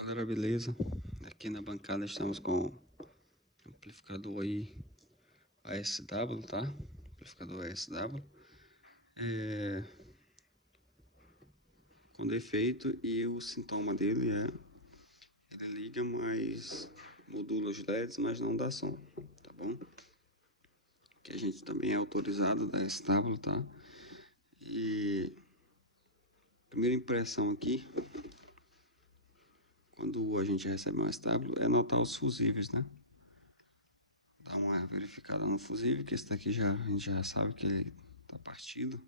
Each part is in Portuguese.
Galera, beleza? Aqui na bancada estamos com o amplificador aí ASW, tá? Amplificador ASW com defeito, e o sintoma dele é ele liga, mas modula os LEDs, mas não dá som, tá bom? Que a gente também é autorizado da ASW, tá? E primeira impressão aqui, quando a gente recebe um SW, é notar os fusíveis, né? Dá uma verificada no fusível, que esse daqui a gente já sabe que ele tá partido.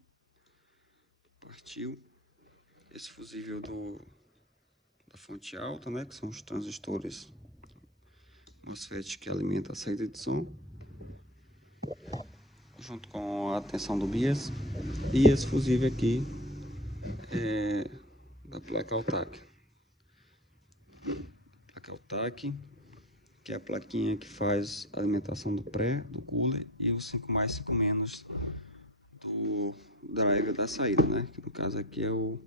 Partiu. Esse fusível da fonte alta, né? Que são os transistores MOSFET que alimentam a saída de som, junto com a tensão do bias. E esse fusível aqui é da placa AUTAC. Placa AUTAC, que é a plaquinha que faz a alimentação do pré, do cooler, e o 5 mais 5 menos do driver da saída, né? Que no caso aqui é o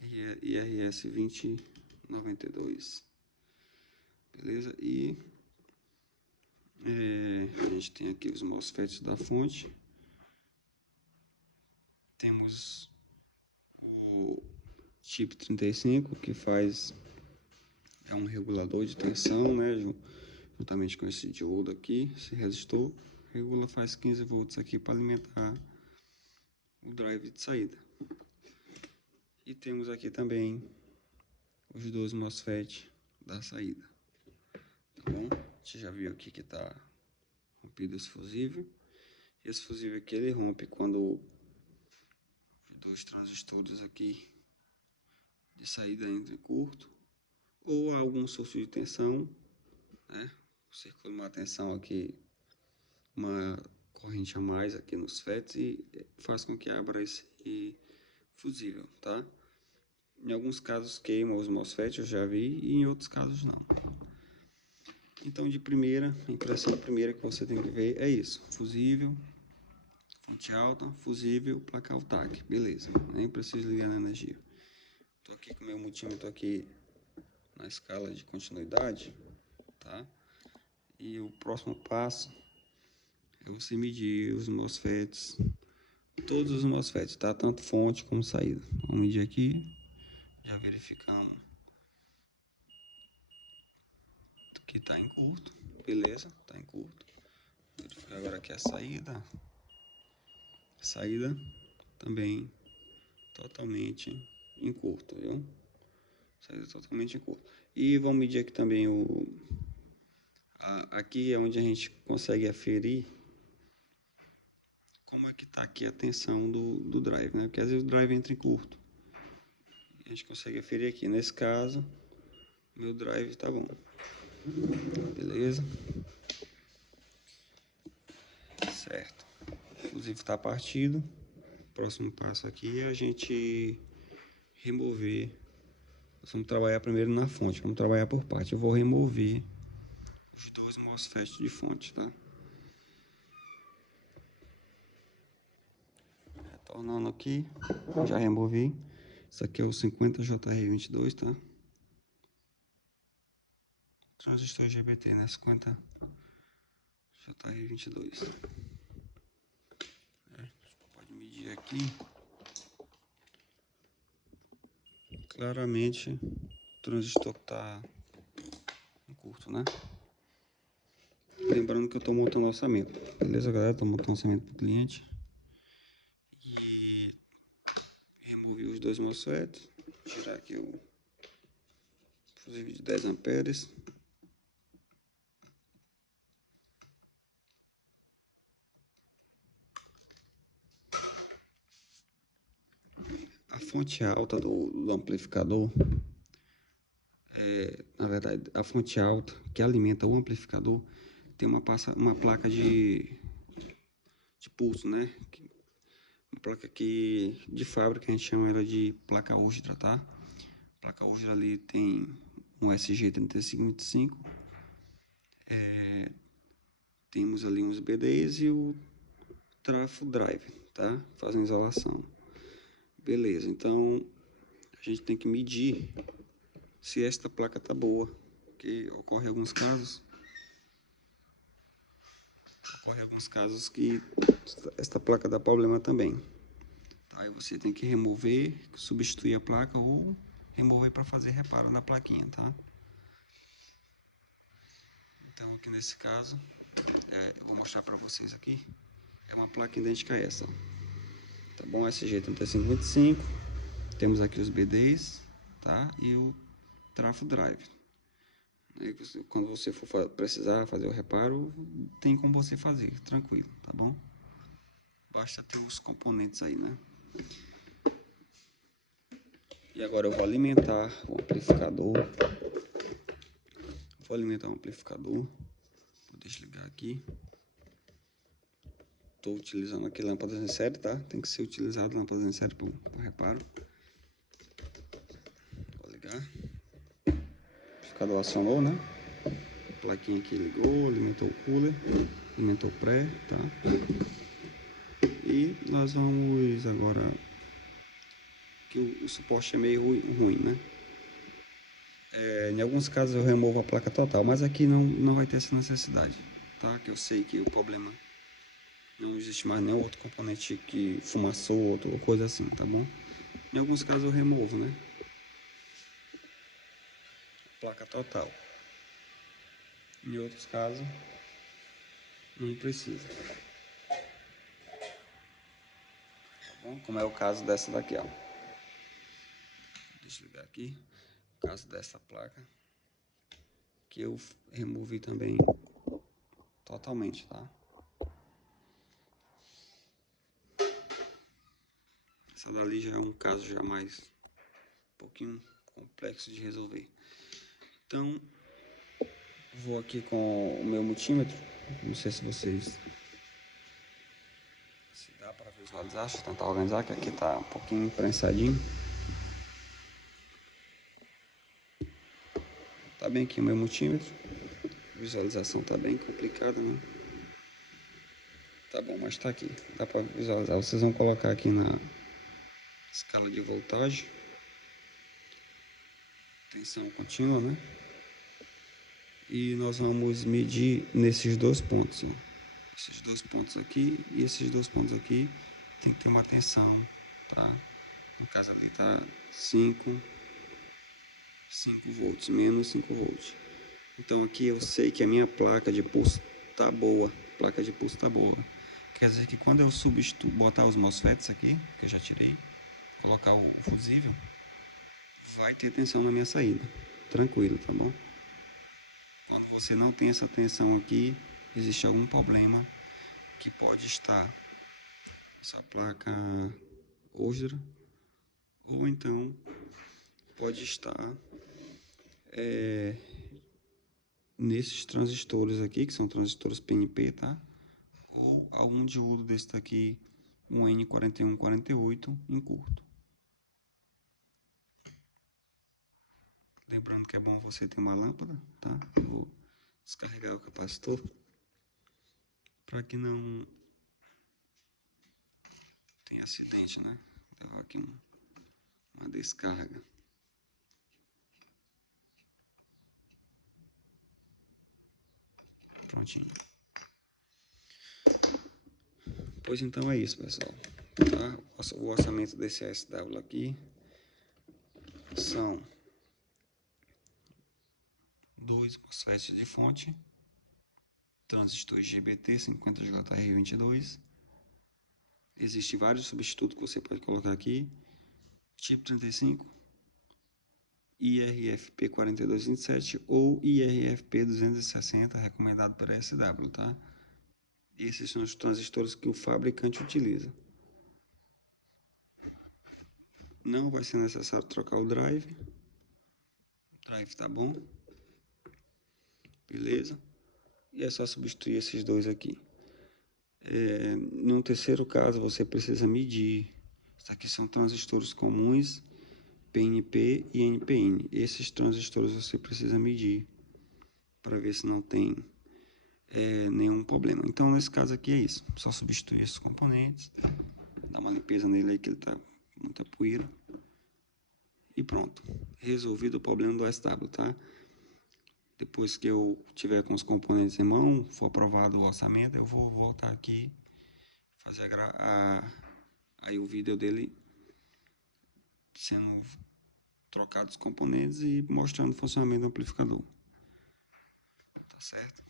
IRS 2092. Beleza? E a gente tem aqui os MOSFETs da fonte. Temos o chip 35, que é um regulador de tensão, né? Juntamente com esse diodo aqui, esse resistor, regula, faz 15 volts aqui para alimentar o drive de saída. E temos aqui também os dois MOSFET da saída, tá bom? A gente já viu aqui que está rompido esse fusível. Esse fusível aqui ele rompe quando os dois transistores aqui de saída entram em curto, ou algum surto de tensão, né? Circula uma tensão aqui, uma corrente a mais aqui nos FETs, e faz com que abra esse fusível, tá? Em alguns casos queima os MOSFETs, eu já vi, e em outros casos não. Então, de primeira, a impressão primeira que você tem que ver é isso: fusível, fonte alta, fusível, placa AUTAC, beleza, nem preciso ligar na energia. Estou aqui com o meu multímetro aqui na escala de continuidade, tá? E o próximo passo é você medir os MOSFETs, todos os MOSFETs, tá? Tanto fonte como saída. Vamos medir aqui, já verificamos que está em curto, beleza? Está em curto. Vou verificar agora aqui a saída. Saída também totalmente em curto, viu? Saída totalmente em curto. E vamos medir aqui também aqui é onde a gente consegue aferir como é que está aqui a tensão do drive, né? Porque às vezes o drive entra em curto. E a gente consegue aferir aqui. Nesse caso, meu drive tá bom. Beleza? Certo. Inclusive está partido. O próximo passo aqui é a gente remover. Nós vamos trabalhar primeiro na fonte. Vamos trabalhar por parte. Eu vou remover os dois MOSFETs de fonte, tá? Retornando aqui, já removi. Isso aqui é o 50JR22, tá? Transistor GBT, né? 50JR22. Pode medir aqui. Claramente, o transistor tá em curto, né? Lembrando que eu estou montando o orçamento. Beleza, galera? Estou montando o orçamento para o cliente. E removi os dois MOSFETs. Tirar aqui o fusível de 10 amperes. A fonte alta do amplificador, na verdade, a fonte alta que alimenta o amplificador tem uma placa de pulso, né? Uma placa que de fábrica a gente chama ela de placa Ultra, tá? A placa Ultra ali tem um SG3525, temos ali uns BDs e o trafo drive, tá? Fazem isolação. Beleza, então a gente tem que medir se esta placa tá boa, porque ocorre alguns casos que esta placa dá problema também. Tá? Aí você tem que remover, substituir a placa ou remover para fazer reparo na plaquinha, tá? Então aqui nesse caso, eu vou mostrar para vocês aqui, é uma placa idêntica a essa, tá bom? SG3525, temos aqui os BDs, tá? E o trafo drive. Quando você for precisar fazer o reparo, tem como você fazer, tranquilo, tá bom? Basta ter os componentes aí, né? E agora eu vou alimentar o amplificador. Vou desligar aqui. Estou utilizando aqui lâmpadas em série, tá? Tem que ser utilizado lâmpadas em série para o reparo. Vou ligar. O amplificador acionou, né? A plaquinha aqui ligou, alimentou o cooler, alimentou o pré, tá? E nós vamos agora, que o suporte é meio ruim, né? Em alguns casos eu removo a placa total, mas aqui não vai ter essa necessidade, tá? Que eu sei que o problema não existe mais nenhum outro componente que fumaçou, outra coisa assim, tá bom? Em alguns casos eu removo, né? Placa total. Em outros casos não precisa. Tá bom? Como é o caso dessa daqui, ó. Deixa eu ligar aqui. O caso dessa placa, que eu removi também totalmente, tá? Essa dali já é um caso já mais um pouquinho complexo de resolver. Então, vou aqui com o meu multímetro. Não sei se dá para visualizar. Deixa eu tentar organizar, que aqui tá um pouquinho prensadinho. Tá bem aqui o meu multímetro. A visualização tá bem complicada, né? Tá bom, mas tá aqui. Dá para visualizar. Vocês vão colocar aqui na escala de voltagem. Tensão contínua, né? E nós vamos medir nesses dois pontos, ó. Esses dois pontos aqui e esses dois pontos aqui tem que ter uma tensão, tá? No caso ali tá 5 volts, menos 5 volts. Então aqui eu sei que a minha placa de pulso tá boa. Placa de pulso tá boa. Quer dizer que quando eu botar os MOSFETs aqui, que eu já tirei, colocar o fusível, vai ter tensão na minha saída. Tranquilo, tá bom? Quando você não tem essa tensão aqui, existe algum problema que pode estar essa placa Osdra, ou então pode estar nesses transistores aqui, que são transistores PNP, tá? Ou algum diodo desse daqui, um N4148 em curto. Lembrando que é bom você ter uma lâmpada, tá? Eu vou descarregar o capacitor para que não tenha acidente, né? Vou levar aqui uma descarga. Prontinho. Pois então é isso, pessoal. Tá? O orçamento desse ASW aqui são 2 MOSFETs de fonte, transistores GBT 50JR22. Existem vários substitutos que você pode colocar aqui. Tipo 35, IRFP 4227 ou IRFP 260, recomendado pela SW, tá? Esses são os transistores que o fabricante utiliza. Não vai ser necessário trocar o drive. O drive tá bom. Beleza? E é só substituir esses dois aqui. No terceiro caso, você precisa medir. Isso aqui são transistores comuns, PNP e NPN. Esses transistores você precisa medir para ver se não tem nenhum problema. Então, nesse caso aqui é isso. Só substituir esses componentes, dar uma limpeza nele aí que ele tá com muita poeira. e pronto. Resolvido o problema do SW, tá? Depois que eu tiver com os componentes em mão, for aprovado o orçamento, eu vou voltar aqui, fazer aí o vídeo dele sendo trocado os componentes e mostrando o funcionamento do amplificador. Tá certo?